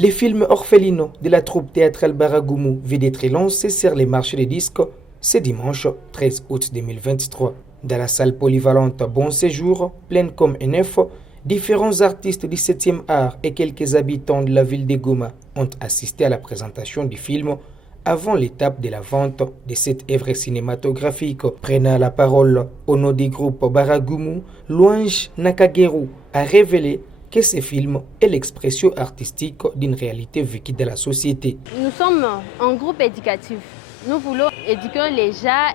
Les films Orphelino de la troupe théâtrale Baragoumou vient d'être lancé sur les marchés des disques ce dimanche 13 août 2023. Dans la salle polyvalente Bon Séjour, pleine comme un œuf, différents artistes du 7e art et quelques habitants de la ville de Goma ont assisté à la présentation du film avant l'étape de la vente de cette œuvre cinématographique. Prenant la parole au nom du groupe Baragoumou, Louange Nakageru a révélé que ce film est l'expression artistique d'une réalité vécue dans la société. Nous sommes un groupe éducatif. Nous voulons éduquer les gens,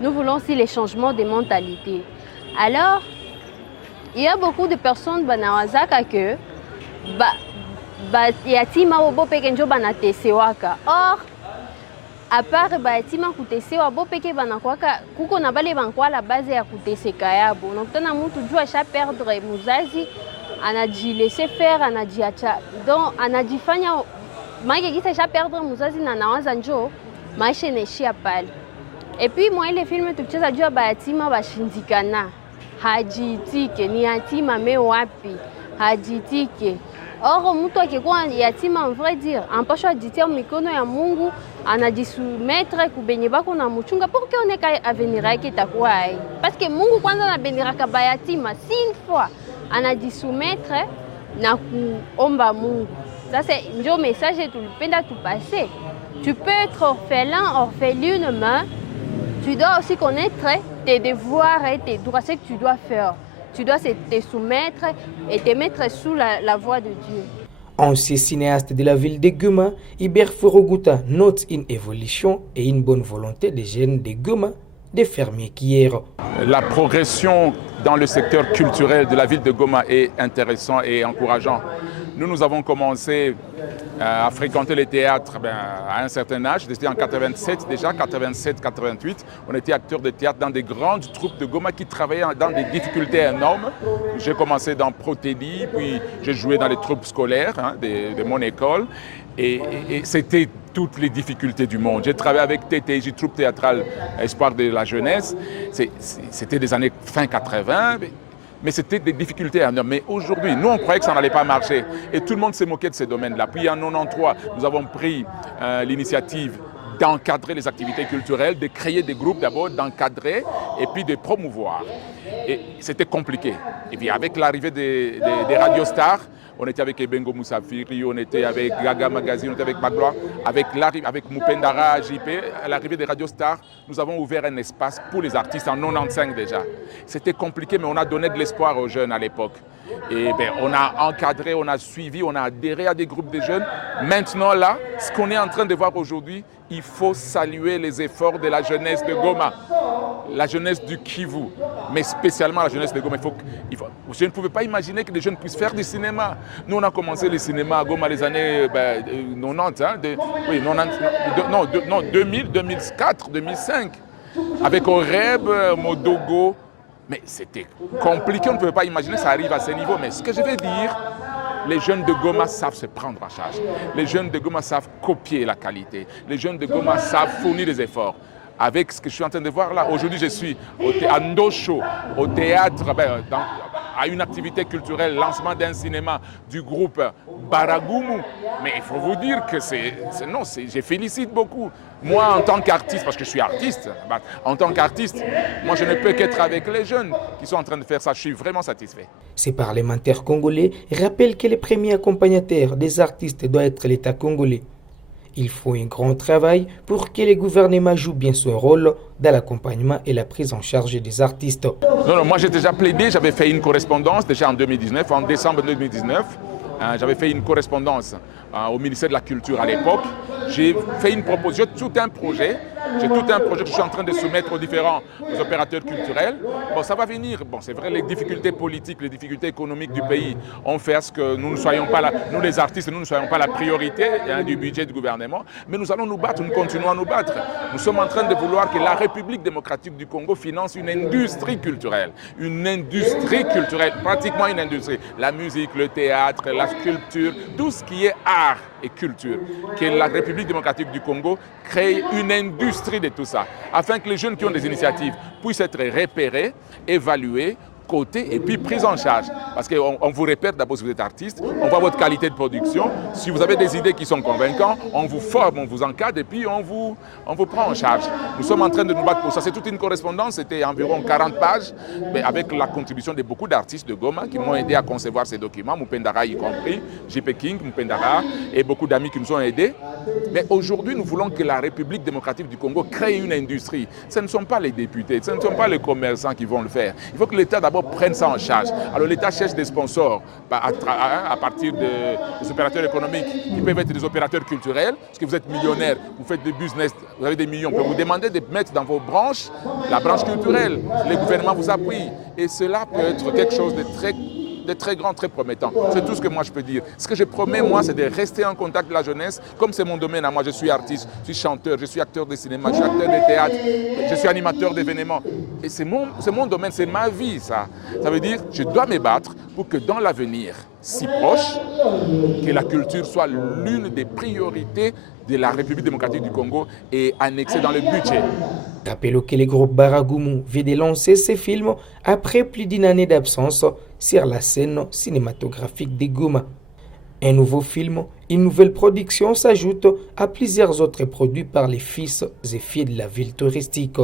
nous voulons aussi les changements de mentalité. Alors, il y a beaucoup de personnes qui yatima obo peke njo banatesewaka. Or, à part yatima kutesewa bo peke banakwaka kuko na bale bankwa la base ya kuteseka yabo. Unakutana mtu jua asha perdre muzazi anajilese faire anajiacha. Donc anajifanya maana kisa asha perdre muzazi na nawaza njo maisha inaishia pale. Et puis moi ile film tukicheza jua yatima bashindikana. Hajitike ni yatima me wapi hajitike. Or mtu akikuwa yatima en vrai dire ampasha jitia mikono ya Mungu anajisumetre kubenye bako na mchunga pour que on ait avenir yake itakuwa hai. Parce que Mungu kwanza anabeniraka bayatima si une fois anajisumetre na kuomba Mungu. Ça c'est ndio message tulipenda tupasser. Tu peux être orphelin, orpheline, mais tu dois aussi connaître tes devoirs et tes droits, ce que tu dois faire. Tu dois te soumettre et te mettre sous la voie de Dieu. Ancien cinéaste de la ville de Goma, Hubert Furuguta note une évolution et une bonne volonté des jeunes de Goma de faire mieux qu'hier. La progression dans le secteur culturel de la ville de Goma est intéressant et encourageant. Nous avons commencé à fréquenter les théâtres à un certain âge. C'était en 87 déjà, 87-88. On était acteurs de théâtre dans des grandes troupes de Goma qui travaillaient dans des difficultés énormes. J'ai commencé dans Protélie, puis j'ai joué dans les troupes scolaires de mon école. Et c'était toutes les difficultés du monde. J'ai travaillé avec TTJ, troupe théâtrale Espoir de la jeunesse. C'était des années fin 80. Mais c'était des difficultés énormes. Mais aujourd'hui, nous, on croyait que ça n'allait pas marcher. Et tout le monde s'est moqué de ces domaines-là. Puis en 93, nous avons pris l'initiative d'encadrer les activités culturelles, de créer des groupes d'abord, d'encadrer et puis de promouvoir. Et c'était compliqué. Et puis avec l'arrivée des radiostars, on était avec Ebengo Moussafiri, on était avec Gaga Magazine, on était avec Magloire, avec Moupendara, JP. À l'arrivée des radiostars, nous avons ouvert un espace pour les artistes en 95 déjà. C'était compliqué, mais on a donné de l'espoir aux jeunes à l'époque. Et on a encadré, on a suivi, on a adhéré à des groupes de jeunes. Maintenant là, ce qu'on est en train de voir aujourd'hui, il faut saluer les efforts de la jeunesse de Goma, la jeunesse du Kivu, mais spécialement la jeunesse de Goma. Je ne pouvais pas imaginer que des jeunes puissent faire du cinéma. Nous, on a commencé le cinéma à Goma les années 90, 2000, 2004, 2005, avec Oreb, Modogo. Mais c'était compliqué, on ne pouvait pas imaginer que ça arrive à ce niveau. Mais ce que je veux dire, les jeunes de Goma savent se prendre en charge. Les jeunes de Goma savent copier la qualité. Les jeunes de Goma savent fournir des efforts. Avec ce que je suis en train de voir là, aujourd'hui je suis à Ndosho, au théâtre, à une activité culturelle, lancement d'un cinéma du groupe Baragoumou. Mais il faut vous dire que je félicite beaucoup. Moi, en tant qu'artiste, parce que je suis artiste, en tant qu'artiste, moi je ne peux qu'être avec les jeunes qui sont en train de faire ça. Je suis vraiment satisfait. Ces parlementaires congolais rappellent que le premier accompagnateur des artistes doit être l'État congolais. Il faut un grand travail pour que le gouvernement joue bien son rôle dans l'accompagnement et la prise en charge des artistes. Non, moi j'ai déjà plaidé, j'avais fait une correspondance déjà en 2019, en décembre 2019. J'avais fait une correspondance au ministère de la Culture à l'époque. J'ai fait une proposition, tout un projet que je suis en train de soumettre aux différents opérateurs culturels. Bon, ça va venir. Bon, c'est vrai, les difficultés politiques, les difficultés économiques du pays ont fait à ce que nous ne soyons pas là, nous les artistes, nous ne soyons pas la priorité du budget du gouvernement. Mais nous allons nous battre, nous continuons à nous battre. Nous sommes en train de vouloir que la République démocratique du Congo finance une industrie culturelle. Une industrie culturelle, pratiquement une industrie. La musique, le théâtre, la sculpture, tout ce qui est art et culture. Que la République démocratique du Congo crée une industrie de tout ça, afin que les jeunes qui ont des initiatives puissent être repérés, évalués, côté et puis prise en charge. Parce qu'on vous répète d'abord si vous êtes artiste, on voit votre qualité de production. Si vous avez des idées qui sont convaincantes, on vous forme, on vous encadre et puis on vous prend en charge. Nous sommes en train de nous battre pour ça. C'est toute une correspondance, c'était environ 40 pages, mais avec la contribution de beaucoup d'artistes de Goma qui m'ont aidé à concevoir ces documents, Mupendara y compris, JP King, Mupendara et beaucoup d'amis qui nous ont aidés. Mais aujourd'hui, nous voulons que la République démocratique du Congo crée une industrie. Ce ne sont pas les députés, ce ne sont pas les commerçants qui vont le faire. Il faut que l'État d'abord prenne ça en charge. Alors l'État cherche des sponsors à partir des opérateurs économiques qui peuvent être des opérateurs culturels, parce que vous êtes millionnaire, vous faites des business, vous avez des millions, on peut vous demander de mettre dans vos branches la branche culturelle. Les gouvernements vous appuient et cela peut être quelque chose de très grand, très promettant. C'est tout ce que moi je peux dire. Ce que je promets, moi, c'est de rester en contact de la jeunesse. Comme c'est mon domaine à moi, je suis artiste, je suis chanteur, je suis acteur de cinéma, je suis acteur de théâtre, je suis animateur d'événements. Et c'est mon domaine, c'est ma vie, ça. Ça veut dire que je dois me battre pour que dans l'avenir si proche, que la culture soit l'une des priorités de la République démocratique du Congo et annexée dans le budget. Rappelons que le groupe Baragoumou vient de lancer ses films après plus d'une année d'absence sur la scène cinématographique de Goma. Un nouveau film, une nouvelle production s'ajoute à plusieurs autres produits par les fils et filles de la ville touristique.